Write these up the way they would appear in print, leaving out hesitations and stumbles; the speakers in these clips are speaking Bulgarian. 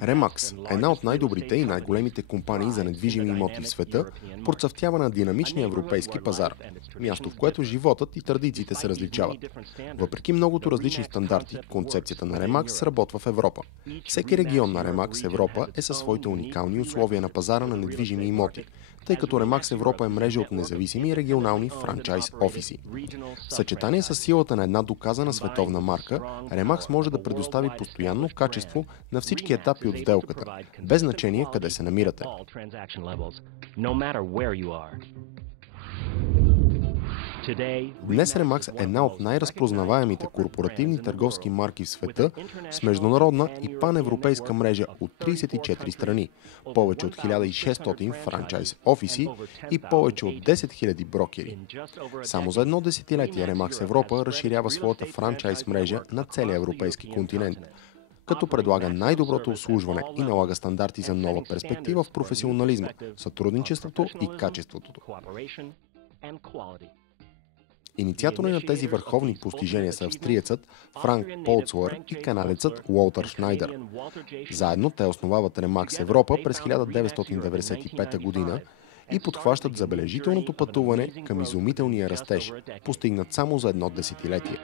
Remax е една от най-добрите и най-големите компании за недвижими имоти в света, процъфтява на динамичния европейски пазар, място в което животът и традициите се различават. Въпреки многото различни стандарти, концепцията на Remax сработва в Европа. Всеки регион на Remax Европа е със своите уникални условия на пазара на недвижими имоти, тъй като Remax Европа е мрежа от независими регионални франчайз офиси. В съчетание с силата на една доказана световна марка, Remax може да предостави постоянно качество на всички етапи от сделката, без значение къде се намирате. Днес Remax е една от най-разпознаваемите корпоративни търговски марки в света с международна и паневропейска мрежа от 34 страни, повече от 1600 франчайз офиси и повече от 10 000 брокери. Само за едно десетилетие Remax Европа разширява своята франчайз мрежа на целия европейски континент, като предлага най-доброто обслужване и налага стандарти за нова перспектива в професионализма, сътрудничеството и качеството. Инициатори на тези върховни постижения са австриецът Франк Полцуър и канадецът Уолтер Шнайдер. Заедно те основават Remax Европа през 1995 година и подхващат забележителното пътуване към изумителния растеж, постигнат само за едно десетилетие.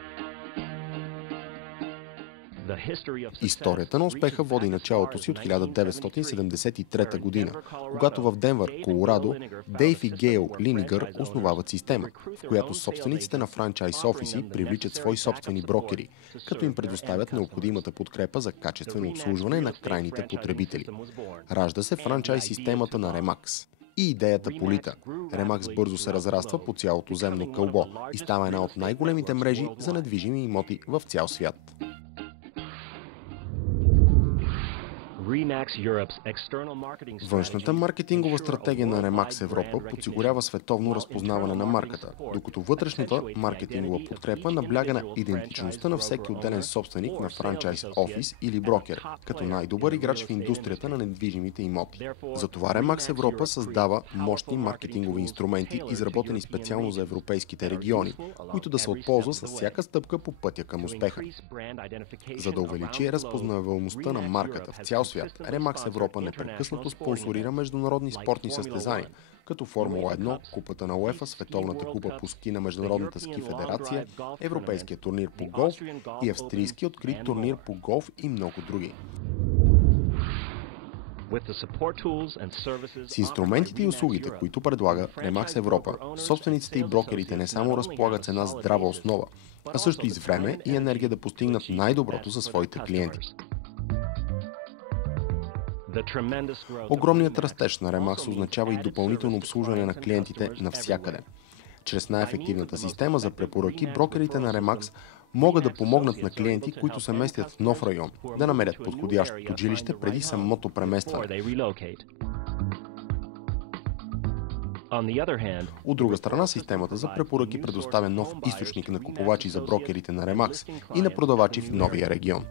Историята на успеха води началото си от 1973 година, когато в Денвър, Колорадо, Дейв и Гейл Линигър основават система, в която собствениците на франчайз офиси привличат свои собствени брокери, като им предоставят необходимата подкрепа за качествено обслужване на крайните потребители. Ражда се франчайз системата на Remax. И идеята полита. Remax бързо се разраства по цялото земно кълбо и става една от най-големите мрежи за недвижими имоти в цял свят. Външната маркетингова стратегия на Remax Европа подсигурява световно разпознаване на марката, докато вътрешната маркетингова подкрепа набляга на идентичността на всеки отделен собственик на франчайз офис или брокер, като най-добър играч в индустрията на недвижимите имоти. Затова Remax Европа създава мощни маркетингови инструменти, изработени специално за европейските региони, които да се от полза с всяка стъпка по пътя към успеха. За да увеличи разпознаваемостта на марката в цял свят, Remax Европа непрекъснато спонсорира международни спортни състезания, като Формула 1, Купата на УЕФА, Световната купа по ски на Международната ски федерация, Европейския турнир по голф и Австрийски открит турнир по голф и много други. С инструментите и услугите, които предлага Remax Европа, собствениците и брокерите не само разполагат с една здрава основа, а също и с време и енергия да постигнат най-доброто за своите клиенти. Огромният растеж на Remax означава и допълнително обслужване на клиентите навсякъде. Чрез най-ефективната система за препоръки, брокерите на Remax могат да помогнат на клиенти, които се местят в нов район, да намерят подходящото жилище преди самото преместване. От друга страна, системата за препоръки предоставя нов източник на купувачи за брокерите на Remax и на продавачи в новия регион.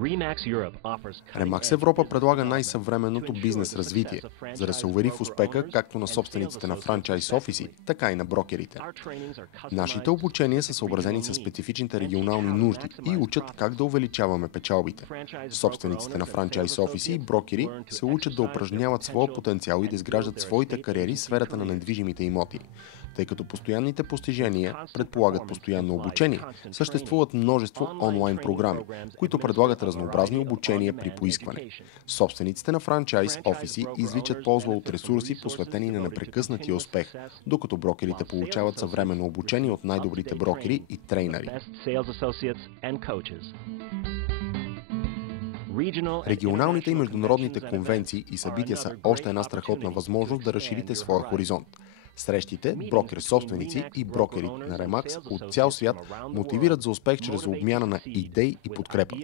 Remax Европа предлага най-съвременното бизнес развитие, за да се увери в успеха както на собствениците на франчайз офиси, така и на брокерите. Нашите обучения са съобразени с специфичните регионални нужди и учат как да увеличаваме печалбите. Собствениците на франчайз офиси и брокери се учат да упражняват своя потенциал и да изграждат своите кариери в сферата на недвижимите имоти. Тъй като постоянните постижения предполагат постоянно обучение, съществуват множество онлайн програми, които предлагат разнообразни обучения при поискване. Собствениците на франчайз офиси извличат полза от ресурси, посветени на непрекъснатия успех, докато брокерите получават съвременно обучение от най-добрите брокери и трейнери. Регионалните и международните конвенции и събития са още една страхотна възможност да разширите своя хоризонт. Срещите, брокер-собственици и брокери на Remax от цял свят мотивират за успех чрез обмяна на идеи и подкрепа.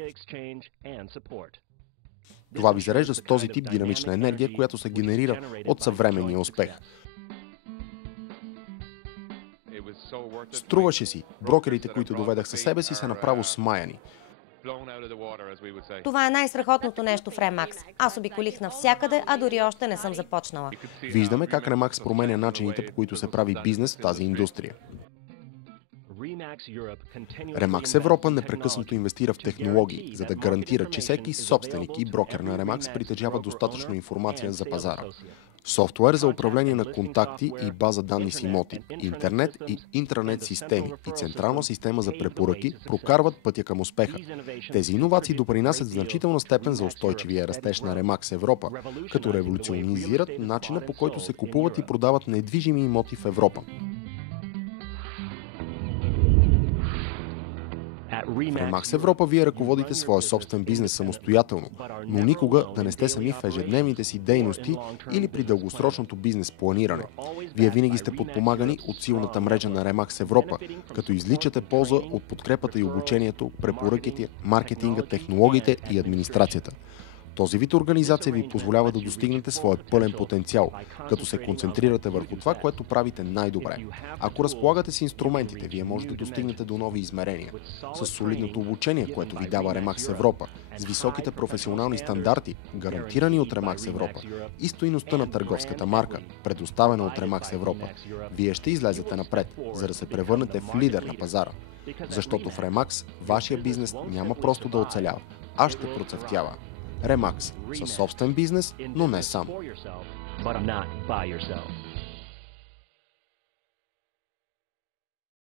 Това ви зарежда с този тип динамична енергия, която се генерира от съвременния успех. Струваше си. Брокерите, които доведах със себе си, са направо смаяни. Това е най-страхотното нещо в Remax. Аз обиколих навсякъде, а дори още не съм започнала. Виждаме как Remax променя начините, по които се прави бизнес в тази индустрия. Remax Европа непрекъснато инвестира в технологии, за да гарантира, че всеки собственик и брокер на Remax притежава достатъчно информация за пазара. Софтуер за управление на контакти и база данни с имоти, интернет и интранет системи и централна система за препоръки прокарват пътя към успеха. Тези иновации допринасят в значителна степен за устойчивия растеж на Remax Европа, като революционизират начина, по който се купуват и продават недвижими имоти в Европа. В Remax Европа вие ръководите своя собствен бизнес самостоятелно, но никога да не сте сами в ежедневните си дейности или при дългосрочното бизнес планиране. Вие винаги сте подпомагани от силната мрежа на Remax Европа, като изличате полза от подкрепата и обучението, препоръките, маркетинга, технологиите и администрацията. Този вид организация ви позволява да достигнете своя пълен потенциал, като се концентрирате върху това, което правите най-добре. Ако разполагате с инструментите, вие можете да достигнете до нови измерения. С солидното обучение, което ви дава Remax Европа, с високите професионални стандарти, гарантирани от Remax Европа, и стойността на търговската марка, предоставена от Remax Европа, вие ще излезете напред, за да се превърнете в лидер на пазара. Защото в Remax вашия бизнес няма просто да оцелява, а ще процъфтява. Remax – със собствен бизнес, но не сам.